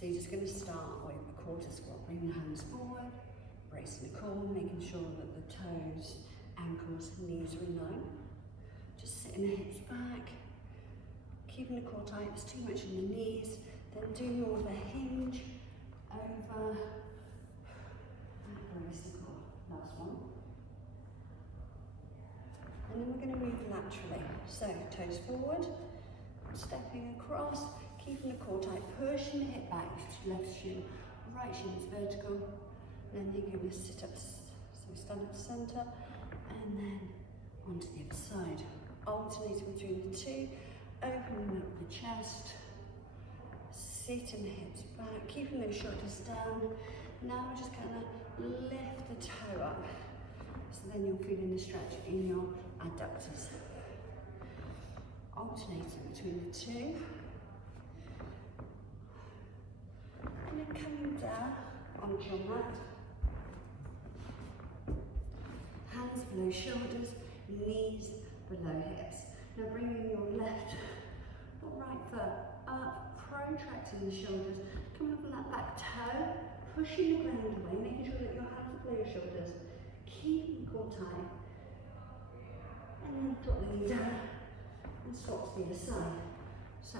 So you're just going to start with a quarter squat, bring the hands forward, bracing the core, making sure that the toes, ankles, knees are in line. Just sitting the hips back, keeping the core tight, there's too much in the knees, then do more of a hinge over, and brace the core, last one. And then we're going to move laterally, so toes forward, stepping across, keeping the core tight, pushing the hip back, left shin, right shin is vertical, then you're going to sit up, so stand up center, and then onto the other side. Alternating between the two, opening up the chest, sitting the hips back, keeping those shoulders down. Now we're just going to lift the toe up, so then you're feeling the stretch in your adductors. Alternating between the two, and then coming down onto your mat. Hands below shoulders, knees below hips. Now bringing your left or right foot up, protracting the shoulders, coming up on that back toe, pushing the ground away, making sure that your hands are below your shoulders, keeping the core tight, and then drop the knee down and swap to the other side. So,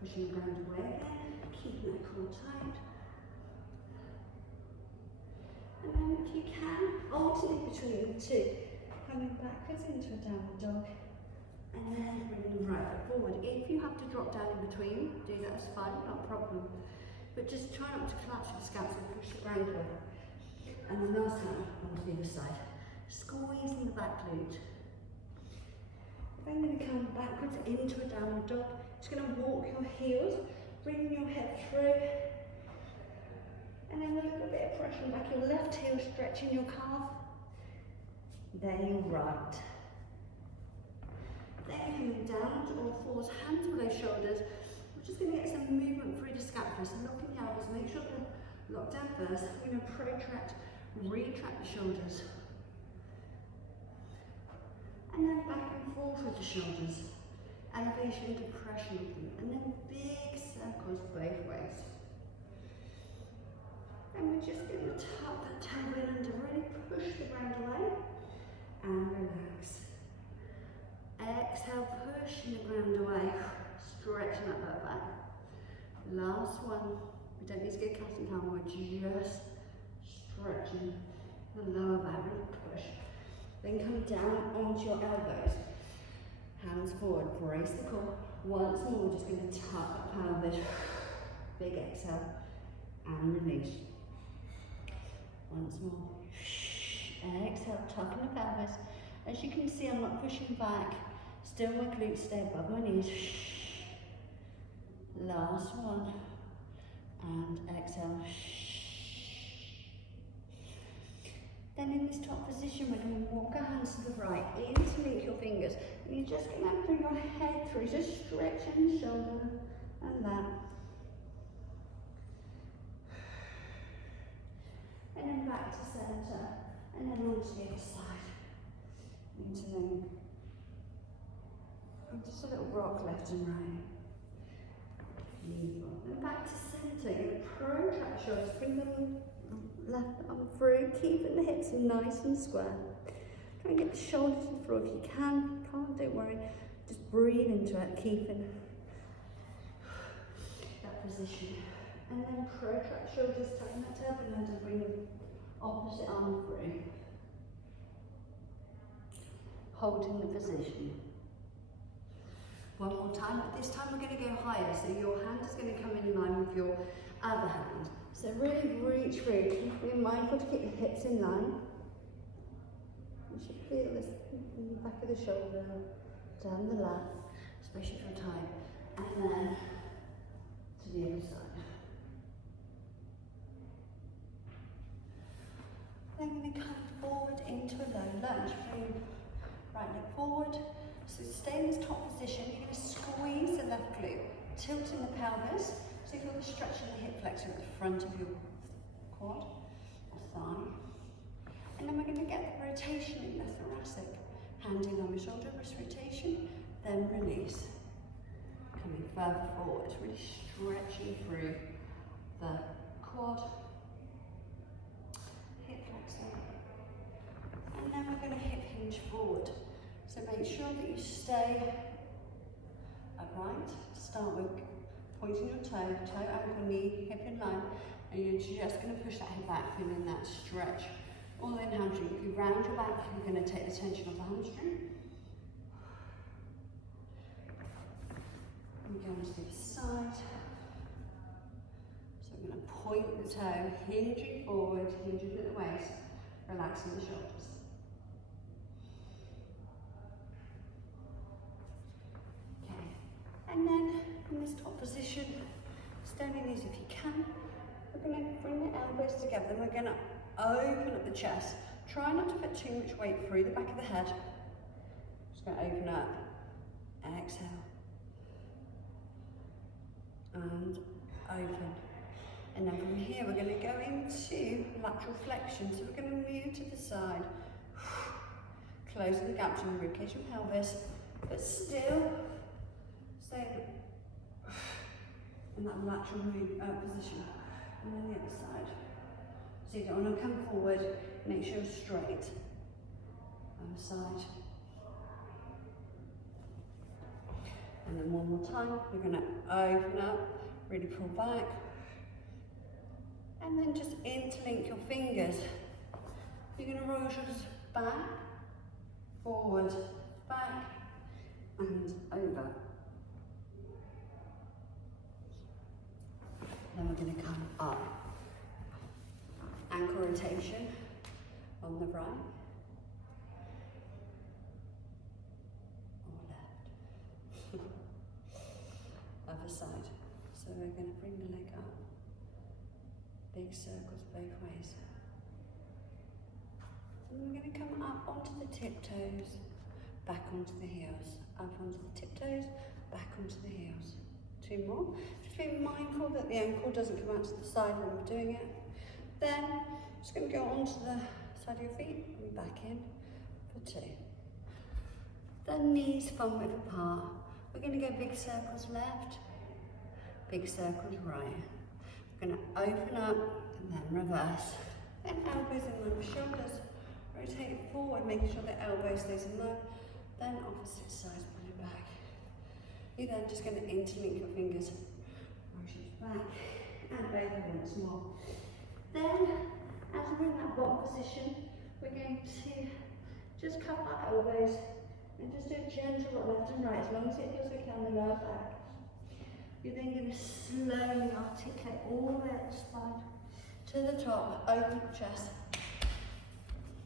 pushing the ground away again, keeping that core tight. And then if you can, alternate between the two, coming backwards into a downward dog, and then bringing the right foot forward. If you have to drop down in between, do that, that's fine, not a problem. But just try not to collapse your scalps and push the ground away. And then last time, onto the other side. Squeezing the back glute. Then going to come backwards into a downward dog. Just going to walk your heels, bring your head through. And then a little bit of pressure back, your left heel stretching your calf. Then your right. Then coming down to all fours, hands below shoulders. We're just going to get some movement through the scapula. So locking the elbows, make sure to lock down first. We're going to protract, retract the shoulders. And then back and forth with the shoulders. Elevation, depression, and then big circles both ways. And we're just going to tuck that tailbone under, really push the ground away and relax. Exhale, pushing the ground away, stretching that lower back. Last one. We don't need to get cat and cow, we're just stretching the lower back, really push. Then come down onto your elbows. Hands forward, brace the core. Once more, we're just going to tuck the pelvis. Big exhale and release. Once more. Exhale, tucking the pelvis. As you can see, I'm not pushing back. Still my glutes stay above my knees. Last one. And exhale. Then in this top position, we're going to walk our hands to the right, interlink your fingers. And you're just going to bring your head through, just stretching the shoulder and that. And then back to centre, and then onto the other side. Interlink. And just a little rock left and right. And back to centre. You're going to protract the shoulders, bring them left arm through, keeping the hips nice and square. Try and get the shoulders to the floor if you can. Can't, don't worry. Just breathe into it, keeping that position. And then protract shoulders, tucking that tailbone under, bring the opposite arm through. Holding the position. One more time, but this time we're going to go higher, so your hand is going to come in line with your other hand. So really reach through, be mindful to keep your hips in line. You should feel this in the back of the shoulder, down the lat, especially if you're tight, and then to the other side. Then we're going to come forward into a low lunge. Bring right leg forward. So stay in this top position. You're going to squeeze the left glute, tilting the pelvis. So you feel the stretch in the hip flexor at the front of your quad or thigh. And then we're going to get the rotation in the thoracic. Hand in on the shoulder, wrist rotation, then release. coming further forward, really stretching through the quad, hip flexor, and then we're going to hip hinge forward. So make sure that you stay upright. Start with pointing your toe, ankle, knee, hip in line, and you're just going to push that hip back, feeling that stretch. All in hamstring. If you round your back, you're going to take the tension off the hamstring. We're going to the other side. So we're going to point the toe, hinging forward, hinging at the waist, relaxing the shoulders. Okay, and then in this top position, standing knees if you can, we're going to bring the elbows together, and we're going to open up the chest. Try not to put too much weight through the back of the head. Just going to open up, exhale, and open. And then from here we're going to go into lateral flexion. So we're going to move to the side, closing the gap between the ribcage and pelvis, but still staying in that lateral position. And then the other side. So you don't want to come forward, make sure you're straight. Other side. And then one more time, we're going to open up, really pull back. And then just interlink your fingers. You're going to roll your shoulders back, forward, back, and over. Then we're going to come up. Ankle rotation on the right or left. Other side. So we're going to bring the leg up. Big circles both ways. And we're going to come up onto the tiptoes, back onto the heels. Up onto the tiptoes, back onto the heels. Two more. Just be mindful that the ankle doesn't come out to the side when we're doing it. Then, just going to go onto the side of your feet and back in for two. Then knees thumb width apart. We're going to go big circles left, big circles right. We're going to open up and then reverse. Then elbows in line with shoulders. Rotate forward, making sure the elbow stays in line. Then opposite sides, pull it back. You're then just going to interlink your fingers. Rotate back and over once more. Then, as we're in that bottom position, we're going to just cup our elbows and just do a gentle left and right, as long as it feels okay on the lower back. You're then going to slowly articulate all the way up the spine to the top, open the chest,